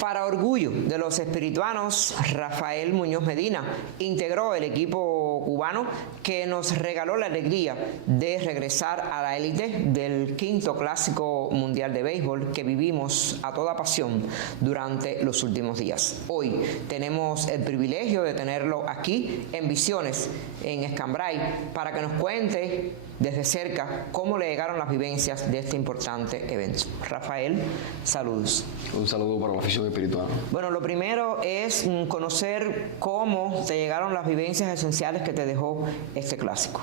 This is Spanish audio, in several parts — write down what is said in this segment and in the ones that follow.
Para orgullo de los espirituanos, Rafael Muñoz Medina integró el equipo cubano que nos regaló la alegría de regresar a la élite del quinto clásico mundial de béisbol que vivimos a toda pasión durante los últimos días. Hoy tenemos el privilegio de tenerlo aquí en Visiones, en Escambray, para que nos cuente desde cerca cómo le llegaron las vivencias de este importante evento. Rafael, saludos. Un saludo para la afición espiritual. Bueno, lo primero es conocer cómo te llegaron las vivencias esenciales que te dejó este clásico.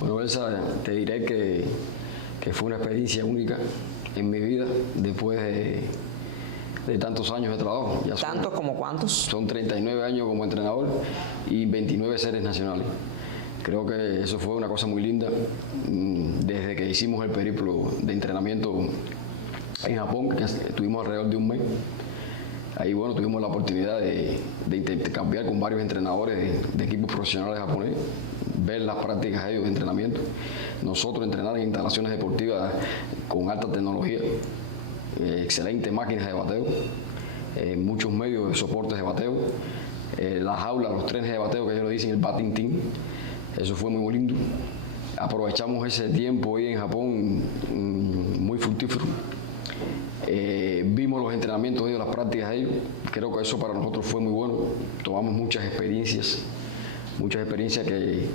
Bueno, Elsa, te diré que fue una experiencia única en mi vida después de tantos años de trabajo. ¿Tantos como cuántos? Son 39 años como entrenador y 29 series nacionales. Creo que eso fue una cosa muy linda desde que hicimos el periplo de entrenamiento en Japón, que estuvimos alrededor de un mes. Ahí, bueno, tuvimos la oportunidad de intercambiar con varios entrenadores de equipos profesionales japoneses, ver las prácticas de ellos de entrenamiento. Nosotros entrenar en instalaciones deportivas con alta tecnología, excelentes máquinas de bateo, muchos medios de soportes de bateo, las jaulas, los trenes de bateo que ellos lo dicen, el batting team. Eso fue muy lindo. Aprovechamos ese tiempo ahí en Japón muy fructífero. Vimos los entrenamientos de ellos, las prácticas de ellos. Creo que eso para nosotros fue muy bueno. Tomamos muchas experiencias que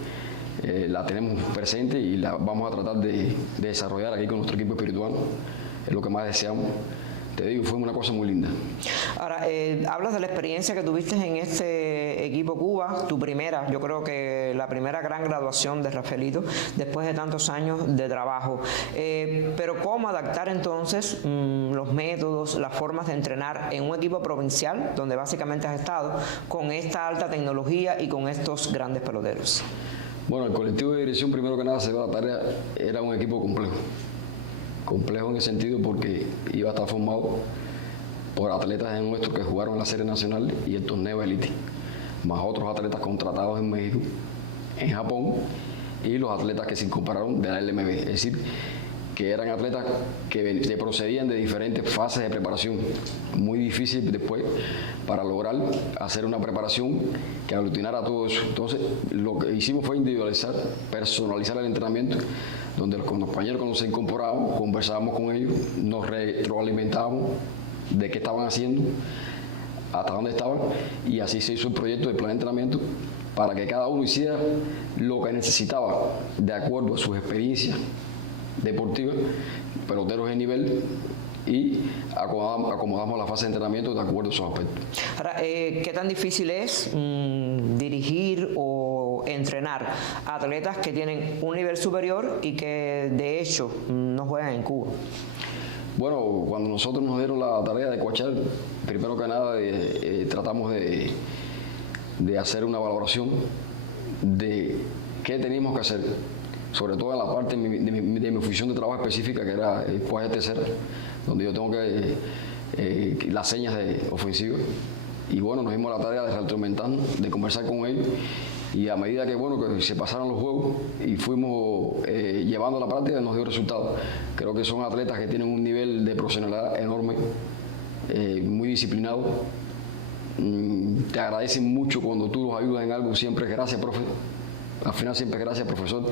la tenemos presente y la vamos a tratar de desarrollar aquí con nuestro equipo espiritual. Es lo que más deseamos. Te digo, fue una cosa muy linda. Ahora, hablas de la experiencia que tuviste en este equipo Cuba, tu primera, yo creo que la primera gran graduación de Rafaelito después de tantos años de trabajo. Pero ¿cómo adaptar entonces los métodos, las formas de entrenar en un equipo provincial, donde básicamente has estado, con esta alta tecnología y con estos grandes peloteros? Bueno, el colectivo de dirección, primero que nada, se dio la tarea, era un equipo complejo. Complejo en el sentido porque iba a estar formado por atletas nuestros que jugaron en la Serie Nacional y el torneo Elite, más otros atletas contratados en México, en Japón, y los atletas que se incorporaron de la LMB, es decir, que eran atletas que procedían de diferentes fases de preparación, muy difícil después para lograr hacer una preparación que aglutinara todo eso. Entonces, lo que hicimos fue individualizar, personalizar el entrenamiento, donde los compañeros cuando se incorporaban, conversábamos con ellos, nos retroalimentábamos de qué estaban haciendo, hasta dónde estaban, y así se hizo el proyecto de plan de entrenamiento para que cada uno hiciera lo que necesitaba de acuerdo a sus experiencias deportivas, peloteros de nivel, y acomodamos la fase de entrenamiento de acuerdo a esos aspectos. Ahora, ¿qué tan difícil es dirigir o entrenar a atletas que tienen un nivel superior y que de hecho no juegan en Cuba? Bueno, cuando nosotros nos dieron la tarea de coachar, primero que nada tratamos de hacer una valoración de qué teníamos que hacer, sobre todo en la parte de mi función de trabajo específica, que era el coaje tercera, donde yo tengo que las señas de ofensiva. Y bueno, nos dimos la tarea de retroalimentarnos, de conversar con ellos, y a medida que se pasaron los juegos y fuimos llevando la práctica, nos dio resultados. Creo que son atletas que tienen un nivel de profesionalidad enorme, muy disciplinados. Te agradecen mucho cuando tú los ayudas en algo, siempre gracias, profe. Al final siempre gracias, profesor.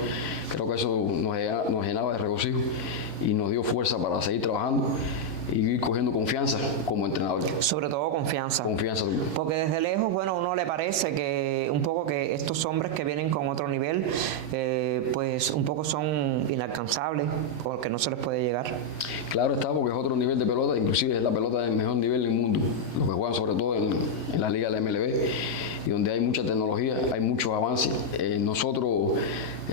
Creo que eso nos llenaba de regocijo y nos dio fuerza para seguir trabajando y ir cogiendo confianza como entrenador. Sobre todo confianza. Confianza. Porque desde lejos, bueno, a uno le parece que un poco que estos hombres que vienen con otro nivel, pues un poco son inalcanzables, porque no se les puede llegar. Claro está, porque es otro nivel de pelota, inclusive es la pelota del mejor nivel del mundo, los que juegan sobre todo en la liga de la MLB, y donde hay mucha tecnología, hay muchos avances. Nosotros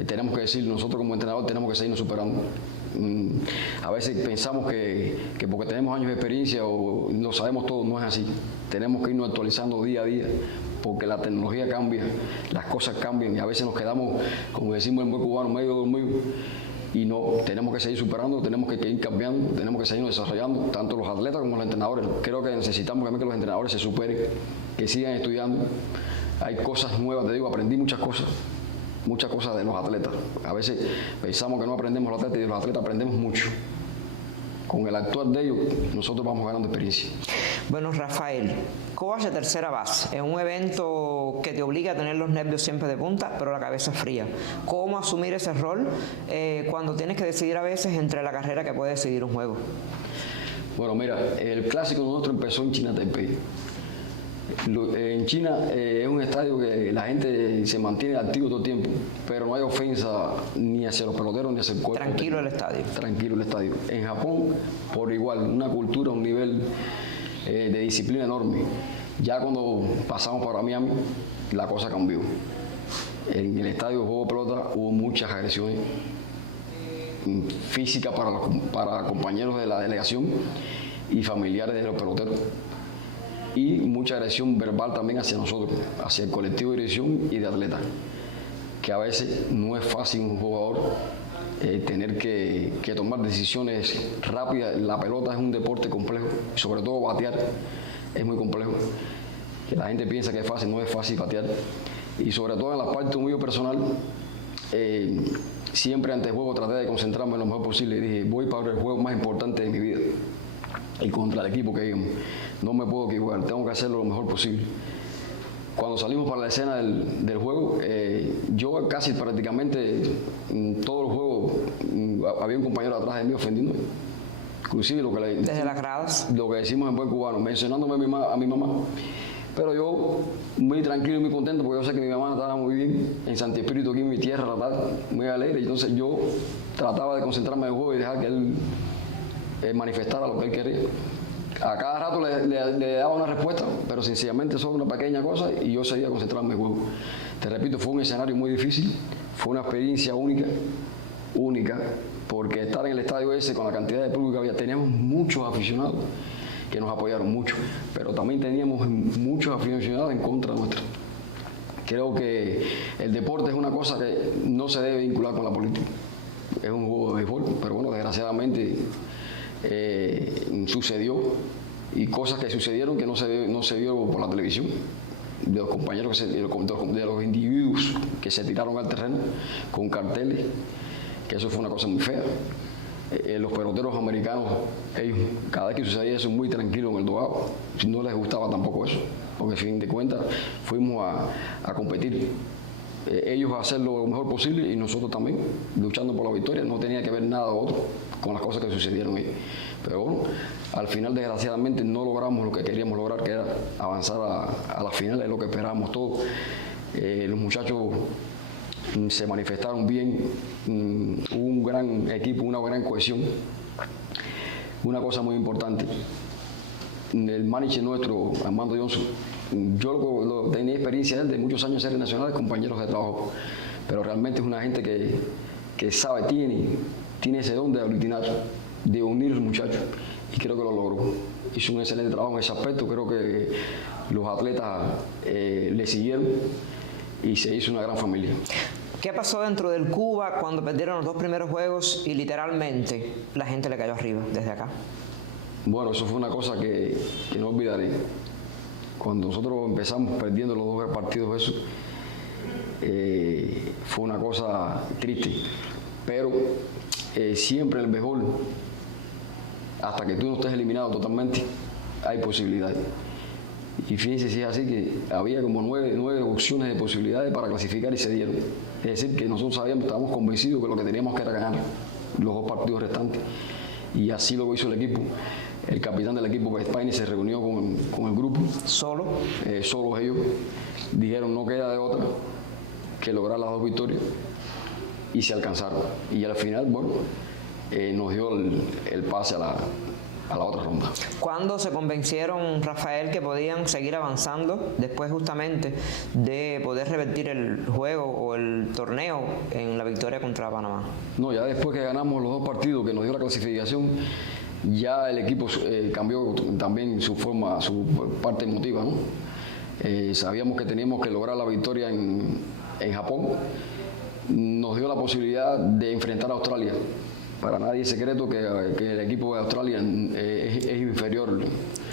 tenemos que decir, nosotros como entrenador tenemos que seguirnos superando. A veces pensamos que porque tenemos años de experiencia o lo sabemos todo, no es así. Tenemos que irnos actualizando día a día, porque la tecnología cambia, las cosas cambian y a veces nos quedamos, como decimos en buen cubano, medio dormidos. Y no, tenemos que seguir superando, tenemos que ir cambiando, tenemos que seguirnos desarrollando, tanto los atletas como los entrenadores. Creo que necesitamos que los entrenadores se superen, que sigan estudiando. Hay cosas nuevas, te digo, aprendí muchas cosas de los atletas. A veces pensamos que no aprendemos los atletas y de los atletas aprendemos mucho. con el actuar de ellos, nosotros vamos ganando experiencia. Bueno, Rafael, coach de tercera base, en un evento que te obliga a tener los nervios siempre de punta, pero la cabeza fría. ¿Cómo asumir ese rol cuando tienes que decidir a veces entre la carrera que puede decidir un juego? Bueno, mira, el clásico nuestro empezó en China Taipei. En China es un estadio que la gente se mantiene activo todo el tiempo, pero no hay ofensa ni hacia los peloteros ni hacia el cuerpo. Tranquilo el estadio. Tranquilo el estadio. En Japón, por igual, una cultura, un nivel de disciplina enorme. Ya cuando pasamos para Miami, la cosa cambió. En el estadio de juego de pelota hubo muchas agresiones físicas para compañeros de la delegación y familiares de los peloteros. Y mucha agresión verbal también hacia nosotros, hacia el colectivo de dirección y de atletas, que a veces no es fácil un jugador tener que tomar decisiones rápidas. La pelota es un deporte complejo, sobre todo batear es muy complejo, que la gente piensa que es fácil, no es fácil batear, y sobre todo en la parte mío personal, siempre antes del juego traté de concentrarme lo mejor posible y dije, voy para el juego más importante de mi vida y contra el equipo que digamos. No me puedo equivocar, tengo que hacerlo lo mejor posible. Cuando salimos para la escena del juego, yo casi prácticamente en todo el juego había un compañero atrás de mí ofendiéndome. Inclusive desde las gradas. Lo que decimos en buen cubano, mencionándome a mi mamá. Pero yo muy tranquilo y muy contento porque yo sé que mi mamá estaba muy bien en Santi Espíritu, aquí en mi tierra natal, muy alegre. Entonces yo trataba de concentrarme en el juego y dejar que él manifestara lo que él quería. A cada rato le daba una respuesta, pero sencillamente solo una pequeña cosa y yo seguía concentrarme en el juego. Te repito, fue un escenario muy difícil, fue una experiencia única, porque estar en el estadio ese con la cantidad de público que había, teníamos muchos aficionados que nos apoyaron mucho, pero también teníamos muchos aficionados en contra nuestra. Creo que el deporte es una cosa que no se debe vincular con la política. Es un juego de béisbol, pero bueno, desgraciadamente sucedió, y cosas que sucedieron que no se vio por la televisión, de los compañeros, de los individuos que se tiraron al terreno con carteles, que eso fue una cosa muy fea. Los peloteros americanos, ellos cada vez que sucedía eso muy tranquilo en el dogado, no les gustaba tampoco eso, porque al fin de cuentas fuimos a competir. Ellos a hacer lo mejor posible y nosotros también luchando por la victoria. No tenía que ver nada otro con las cosas que sucedieron ahí. Pero bueno, al final desgraciadamente no logramos lo que queríamos lograr, que era avanzar a la final, es lo que esperábamos todos. Los muchachos se manifestaron bien, hubo un gran equipo, una gran cohesión. Una cosa muy importante, el manager nuestro, Armando Johnson, yo tenía experiencia de muchos años en series nacionales, compañeros de trabajo, pero realmente es una gente que sabe, tiene ese don de aglutinar, de unir a los muchachos, y creo que lo logró. Hizo un excelente trabajo en ese aspecto, creo que los atletas le siguieron y se hizo una gran familia. ¿Qué pasó dentro del Cuba cuando perdieron los 2 primeros juegos y literalmente la gente le cayó arriba desde acá? Bueno, eso fue una cosa que no olvidaré. Cuando nosotros empezamos perdiendo los 2 partidos, eso fue una cosa triste. Pero siempre en el béisbol, hasta que tú no estés eliminado totalmente, hay posibilidades. Y fíjense si es así, que había como 9 opciones de posibilidades para clasificar y se dieron. Es decir, que nosotros estábamos convencidos que lo que teníamos que era ganar los 2 partidos restantes. Y así lo hizo el equipo. El capitán del equipo, Spain, se reunió con el grupo. ¿Solo? Solos ellos. Dijeron, no queda de otra que lograr las 2 victorias. Y se alcanzaron. Y al final, bueno, nos dio el pase a la otra ronda. ¿Cuándo se convencieron, Rafael, que podían seguir avanzando después justamente de poder revertir el juego o el torneo en la victoria contra Panamá? No, ya después que ganamos los 2 partidos que nos dio la clasificación, ya el equipo cambió también su forma, su parte emotiva, ¿no? Sabíamos que teníamos que lograr la victoria en Japón. Nos dio la posibilidad de enfrentar a Australia. Para nadie es secreto que el equipo de Australia es inferior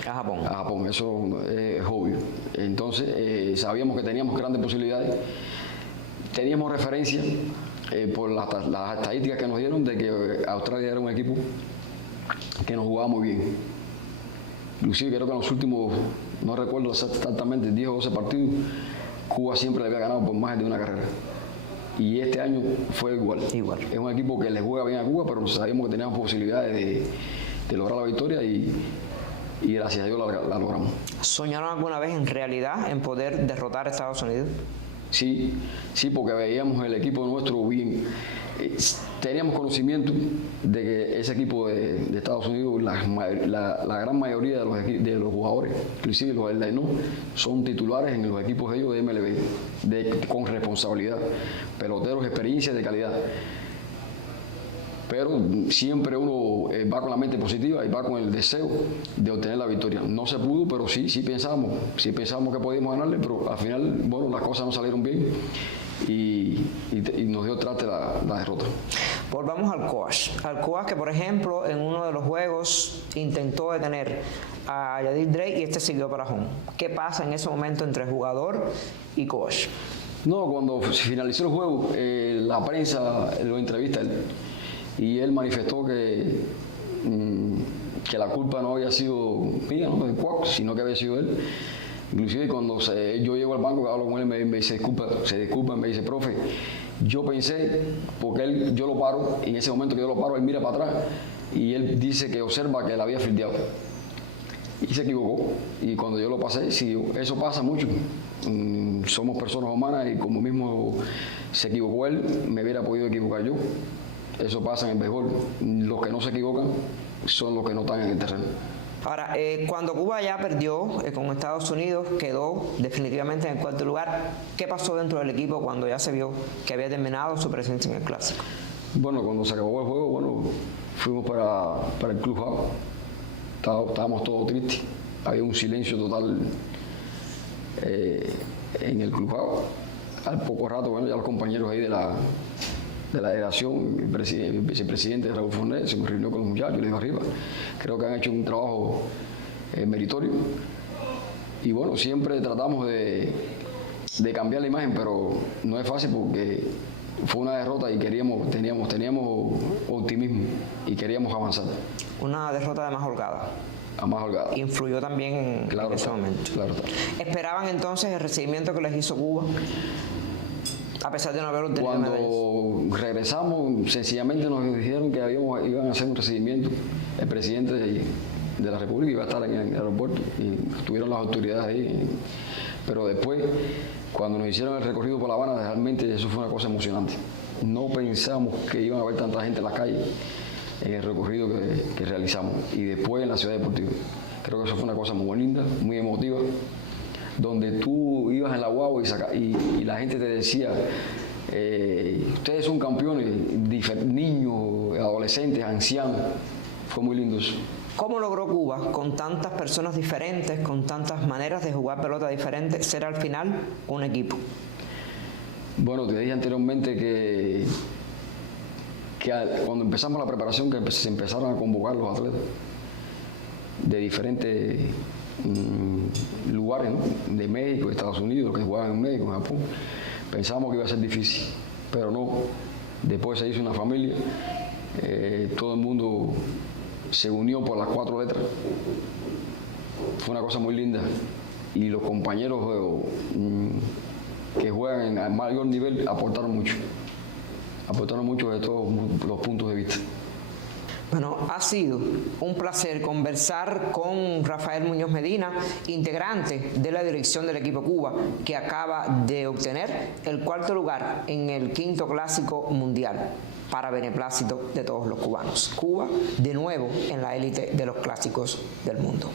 a Japón, eso es obvio. Entonces sabíamos que teníamos grandes posibilidades. Teníamos referencia por las estadísticas que nos dieron de que Australia era un equipo que nos jugaba muy bien. Inclusive creo que en los últimos, no recuerdo exactamente, 10 o 12 partidos, Cuba siempre le había ganado por más de una carrera. Y este año fue igual. Es un equipo que le juega bien a Cuba, pero sabíamos que teníamos posibilidades de lograr la victoria y gracias a Dios la logramos. ¿Soñaron alguna vez en realidad en poder derrotar a Estados Unidos? Sí, porque veíamos el equipo nuestro bien. Teníamos conocimiento de que ese equipo de Estados Unidos, la gran mayoría de los jugadores, inclusive los del Dainó, son titulares en los equipos de ellos de MLB, con responsabilidad, peloteros, experiencia de calidad. Pero siempre uno va con la mente positiva y va con el deseo de obtener la victoria. No se pudo, pero sí pensábamos que podíamos ganarle, pero al final, bueno, las cosas no salieron bien y nos dio traste la derrota. Volvamos al coach. Al coach que, por ejemplo, en uno de los juegos intentó detener a Yadir Drake y este siguió para home. ¿Qué pasa en ese momento entre jugador y coach? No, cuando finalizó el juego, la prensa lo entrevista a él. Y él manifestó que la culpa no había sido mía, ¿no?, del Cuac, sino que había sido él. Inclusive cuando yo llego al banco, hablo con él, me dice, se disculpa, me dice, profe, yo pensé, porque yo lo paro, y en ese momento que yo lo paro, él mira para atrás, y él dice que observa que él había fildeado. Y se equivocó, y cuando yo lo pasé, sí, eso pasa mucho. Somos personas humanas, y como mismo se equivocó él, me hubiera podido equivocar yo. Eso pasa en el béisbol. Los que no se equivocan son los que no están en el terreno. Ahora, cuando Cuba ya perdió con Estados Unidos, quedó definitivamente en el cuarto lugar. ¿Qué pasó dentro del equipo cuando ya se vio que había terminado su presencia en el Clásico? Bueno, cuando se acabó el juego, fuimos para el clubhouse. Estábamos todos tristes. Había un silencio total en el clubhouse. Al poco rato, ya los compañeros ahí de la delegación, el vicepresidente Raúl Fornet se me reunió con los muchachos, le dijo arriba, creo que han hecho un trabajo meritorio y bueno, siempre tratamos de cambiar la imagen, pero no es fácil porque fue una derrota y teníamos optimismo y queríamos avanzar. Una derrota de más holgada. A más holgada. Influyó también en ese momento. Claro. ¿Esperaban entonces el recibimiento que les hizo Cuba? A pesar de no haber obtenido medallas. Cuando regresamos, sencillamente nos dijeron que iban a hacer un recibimiento. El presidente de la República iba a estar en el aeropuerto y estuvieron las autoridades ahí. Pero después, cuando nos hicieron el recorrido por La Habana, realmente eso fue una cosa emocionante. No pensamos que iban a haber tanta gente en las calles en el recorrido que realizamos. Y después en la Ciudad Deportiva. Creo que eso fue una cosa muy linda, muy emotiva, donde tú ibas en la guagua y la gente te decía, ustedes son campeones, niños, adolescentes, ancianos. Fue muy lindo eso. ¿Cómo logró Cuba, con tantas personas diferentes, con tantas maneras de jugar pelota diferentes, ser al final un equipo? Bueno, te dije anteriormente que cuando empezamos la preparación, que se empezaron a convocar los atletas de diferentes lugares, ¿no?, de México, de Estados Unidos, los que jugaban en México, en Japón. Pensamos que iba a ser difícil, pero no. Después se hizo una familia, todo el mundo se unió por las 4 letras. Fue una cosa muy linda y los compañeros que juegan al mayor nivel aportaron mucho de todos los puntos de vista. Bueno, ha sido un placer conversar con Rafael Muñoz Medina, integrante de la dirección del equipo Cuba, que acaba de obtener el 4º lugar en el 5º Clásico Mundial, para beneplácito de todos los cubanos. Cuba, de nuevo, en la élite de los clásicos del mundo.